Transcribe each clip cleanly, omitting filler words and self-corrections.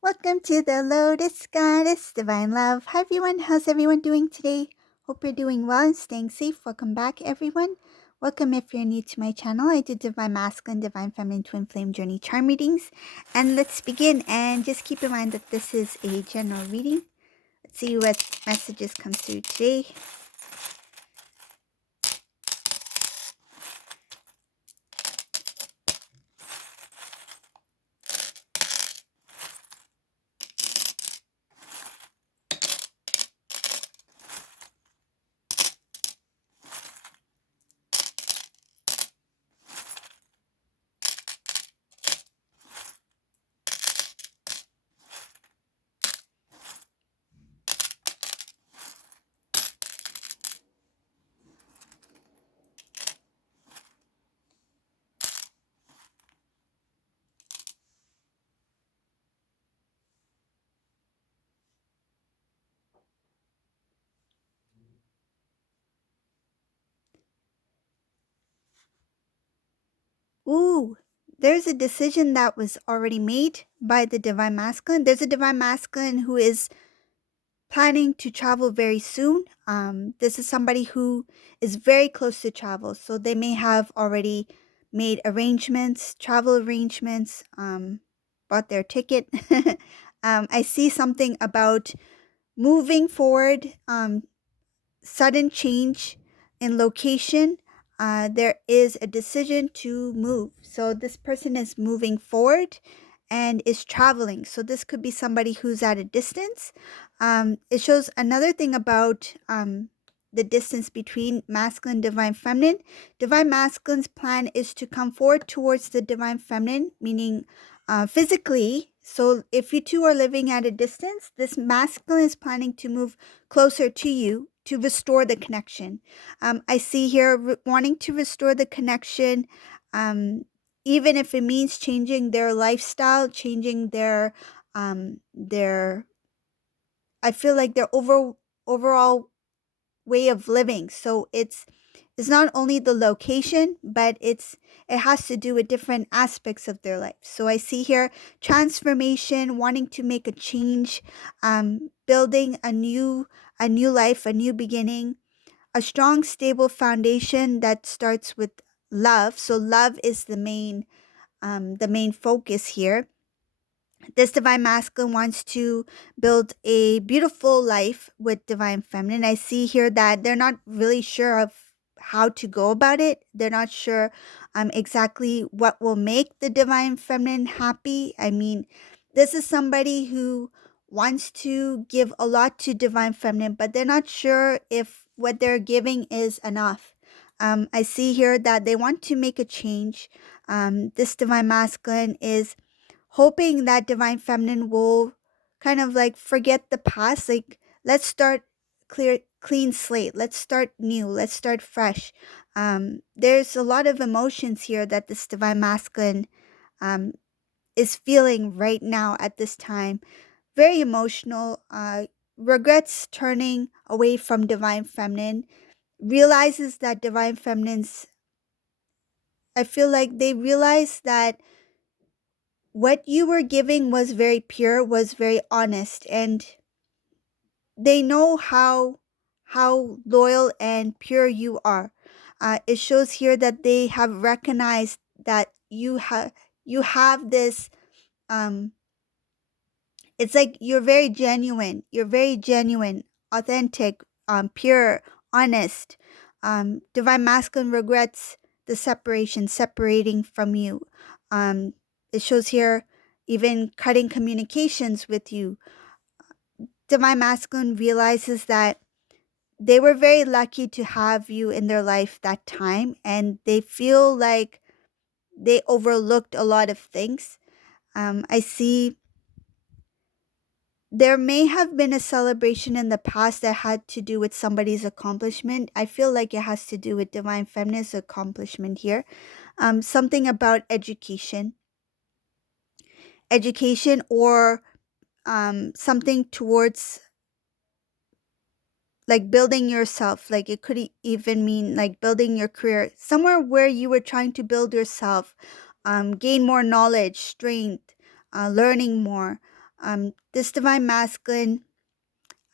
Welcome to the Lotus Goddess Divine Love. Hi everyone, how's everyone doing today? Hope you're doing well and staying safe. Welcome back everyone. Welcome if you're new to my channel. I do Divine Masculine, Divine Feminine, Twin Flame Journey Charm readings. And let's begin, and just keep in mind that this is a general reading. Let's see what messages come through today. Ooh, there's a decision that was already made by the Divine Masculine. There's a Divine Masculine who is planning to travel very soon. This is somebody who is very close to travel, so they may have already made arrangements, travel arrangements, bought their ticket. I see something about moving forward, sudden change in location. There is a decision to move. So this person is moving forward and is traveling. So this could be somebody who's at a distance. It shows another thing about the distance between masculine and divine feminine. Divine masculine's plan is to come forward towards the divine feminine, meaning physically. So if you two are living at a distance, this masculine is planning to move closer to you to restore the connection. I see here wanting to restore the connection, even if it means changing their lifestyle, changing their I feel like their overall way of living. So it's not only the location, but it has to do with different aspects of their life. So I see here transformation, wanting to make a change, building a new life, a new beginning, a strong stable foundation that starts with love. So love is the main focus here. This divine masculine wants to build a beautiful life with divine feminine. I see here that they're not really sure of how to go about it. They're not sure exactly what will make the divine feminine happy. I mean, this is somebody who wants to give a lot to divine feminine, but they're not sure if what they're giving is enough. I see here that they want to make a change. This divine masculine is hoping that divine feminine will kind of like forget the past, like let's start clean slate, let's start new, let's start fresh. There's a lot of emotions here that this divine masculine um, is feeling right now at this time. Very emotional, regrets turning away from divine feminine, realizes that divine feminine's, I feel like they realize that what you were giving was very pure, was very honest, and they know how loyal and pure you are. It shows here that they have recognized that you have this. Um, it's like You're very genuine, authentic, pure, honest. Divine masculine regrets the separating from you. Um, it shows here even cutting communications with you. Divine masculine realizes that they were very lucky to have you in their life that time, and they feel like they overlooked a lot of things. I see there may have been a celebration in the past that had to do with somebody's accomplishment. I feel like it has to do with divine feminine's accomplishment here. Something about education, or something towards like building yourself. Like it could even mean like building your career somewhere where you were trying to build yourself, gain more knowledge, strength, learning more. This divine masculine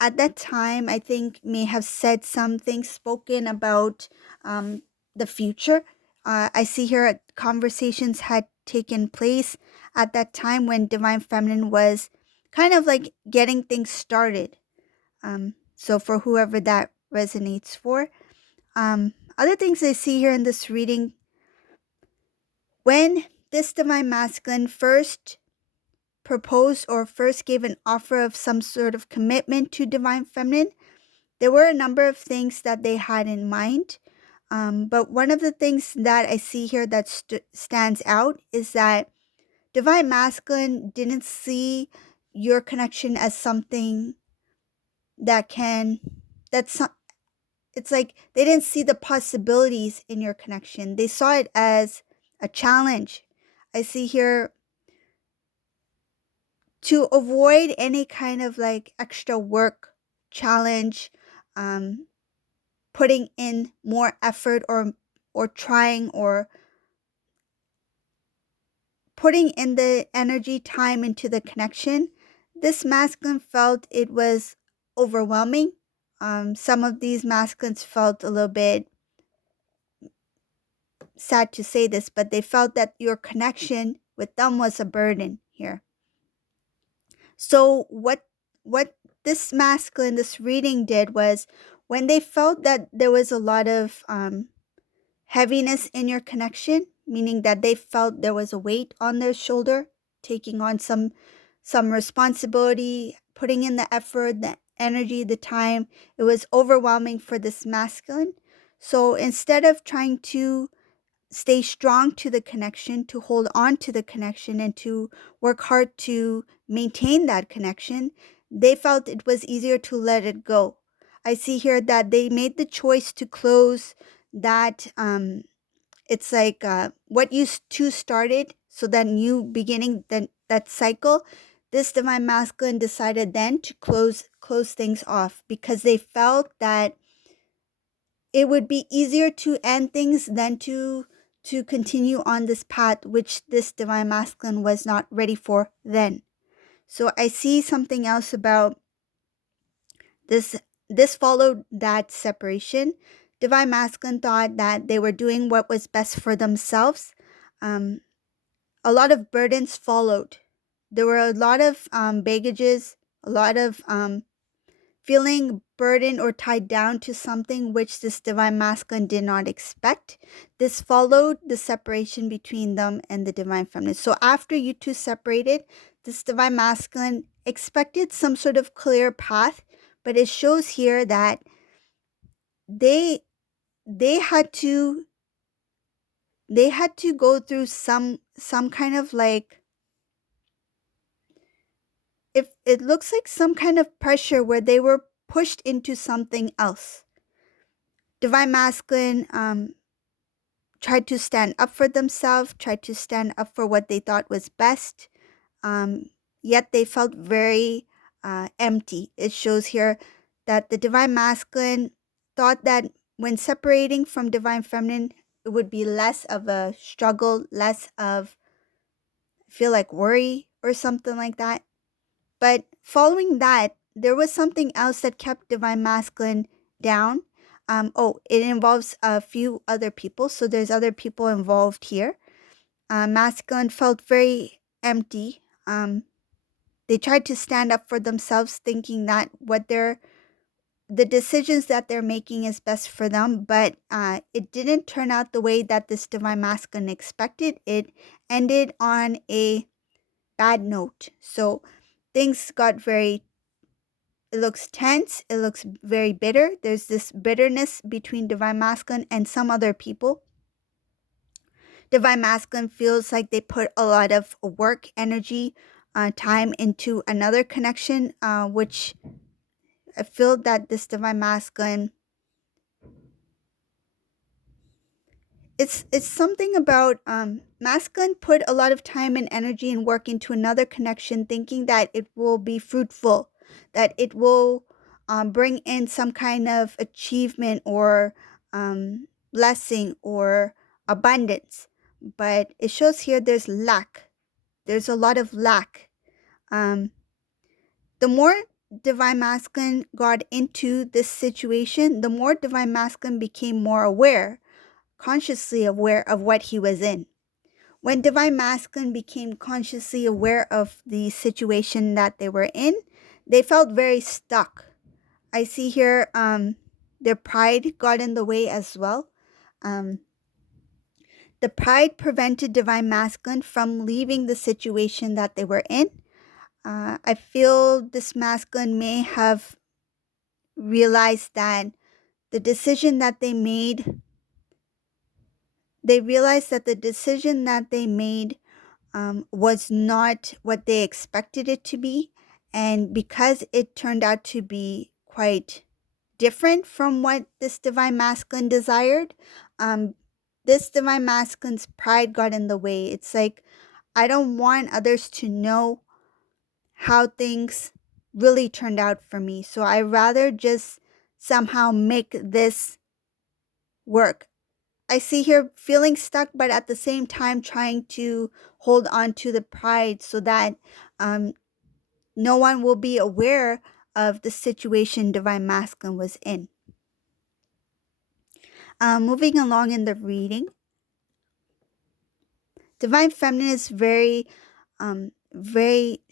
at that time, I think, may have said something, spoken about um, the future. I see here conversations had taken place at that time when divine feminine was kind of like getting things started. So for whoever that resonates for. Other things I see here in this reading, when this divine masculine first proposed or first gave an offer of some sort of commitment to divine feminine, there were a number of things that they had in mind. But one of the things that I see here that stands out is that divine masculine didn't see your connection as something that can, that's it's like they didn't see the possibilities in your connection. They saw it as a challenge. I see here, to avoid any kind of like extra work, challenge, um, putting in more effort, or trying, or putting in the energy, time into the connection. This masculine felt it was overwhelming. Some of these masculines felt a little bit sad to say this, but they felt that your connection with them was a burden here. So what this masculine, this reading did was, when they felt that there was a lot of heaviness in your connection, meaning that they felt there was a weight on their shoulder, taking on some responsibility, putting in the effort, the energy, the time, it was overwhelming for this masculine. So instead of trying to stay strong to the connection, to hold on to the connection, and to work hard to maintain that connection, they felt it was easier to let it go. I see here that they made the choice to close that. It's like what you two started, so that new beginning, that cycle. This divine masculine decided then to close things off, because they felt that it would be easier to end things than to continue on this path, which this divine masculine was not ready for then. So I see something else about this. This followed that separation. Divine masculine thought that they were doing what was best for themselves. um, a lot of burdens followed. There were a lot of baggages, a lot of feeling burdened or tied down to something which this divine masculine did not expect. This followed the separation between them and the divine feminine. So after you two separated, this divine masculine expected some sort of clear path, but it shows here that they they had to they had to go through some kind of like, if it looks like some kind of pressure where they were pushed into something else. Divine masculine tried to stand up for themselves, tried to stand up for what they thought was best, um, yet they felt very empty. It shows here that the divine masculine thought that when separating from divine feminine, it would be less of a struggle, less of, I feel like, worry or something like that. But following that, there was something else that kept divine masculine down. It involves a few other people. So there's other people involved here. Masculine felt very empty. They tried to stand up for themselves, thinking that the decisions that they're making is best for them, but it didn't turn out the way that this divine masculine expected. It ended on a bad note. So things got very, it looks tense, it looks very bitter. There's this bitterness between divine masculine and some other people. Divine masculine feels like they put a lot of work, energy, time into another connection, which I feel that this divine masculine, it's something about masculine put a lot of time and energy and work into another connection, thinking that it will be fruitful, that it will bring in some kind of achievement or blessing or abundance. But it shows here there's lack. There's a lot of lack. The more Divine Masculine got into this situation, the more Divine Masculine became more aware, consciously aware of what he was in. When Divine Masculine became consciously aware of the situation that they were in, they felt very stuck. I see here their pride got in the way as well. Um, the pride prevented Divine Masculine from leaving the situation that they were in. I feel this masculine may have realized that the decision that they made, they realized that the decision that they made was not what they expected it to be. And because it turned out to be quite different from what this Divine Masculine desired, um, this Divine Masculine's pride got in the way. It's like, I don't want others to know how things really turned out for me. So I rather just somehow make this work. I see here feeling stuck, but at the same time trying to hold on to the pride so that um, no one will be aware of the situation Divine Masculine was in. Moving along in the reading, Divine Feminine is um, very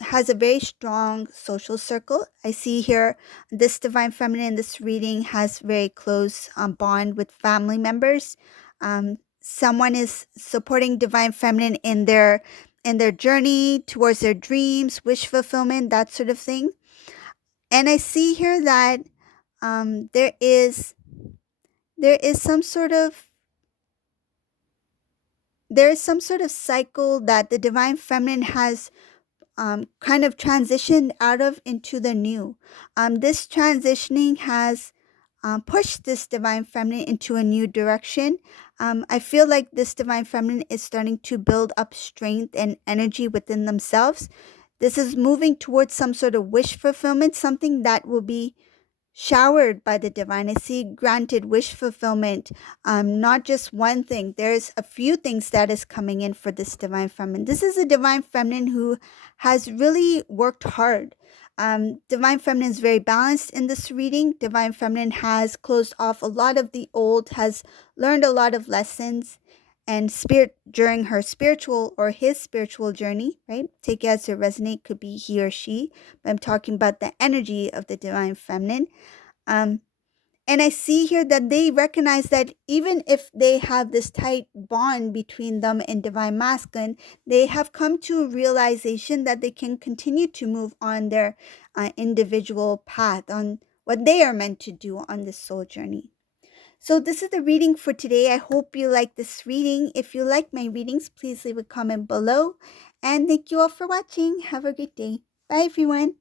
has a very strong social circle. I see here this Divine Feminine in this reading has very close bond with family members. Someone is supporting Divine Feminine in their journey towards their dreams, wish fulfillment, that sort of thing. And I see here that um, there is there is some sort of there is some sort of cycle that the Divine Feminine has kind of transitioned out of into the new. This transitioning has pushed this Divine Feminine into a new direction. I feel like this Divine Feminine is starting to build up strength and energy within themselves. This is moving towards some sort of wish fulfillment, something that will be showered by the divine. I see granted wish fulfillment, not just one thing. There's a few things that is coming in for this Divine Feminine. This is a Divine Feminine who has really worked hard. Divine Feminine is very balanced in this reading. Divine Feminine has closed off a lot of the old, has learned a lot of lessons and spirit during her spiritual or his spiritual journey, right? Take it as it resonate, could be he or she, but I'm talking about the energy of the Divine Feminine. Um, and I see here that they recognize that even if they have this tight bond between them and Divine Masculine, they have come to a realization that they can continue to move on their individual path, on what they are meant to do on this soul journey. So this is the reading for today. I hope you like this reading. If you like my readings, please leave a comment below. And thank you all for watching. Have a great day. Bye, everyone.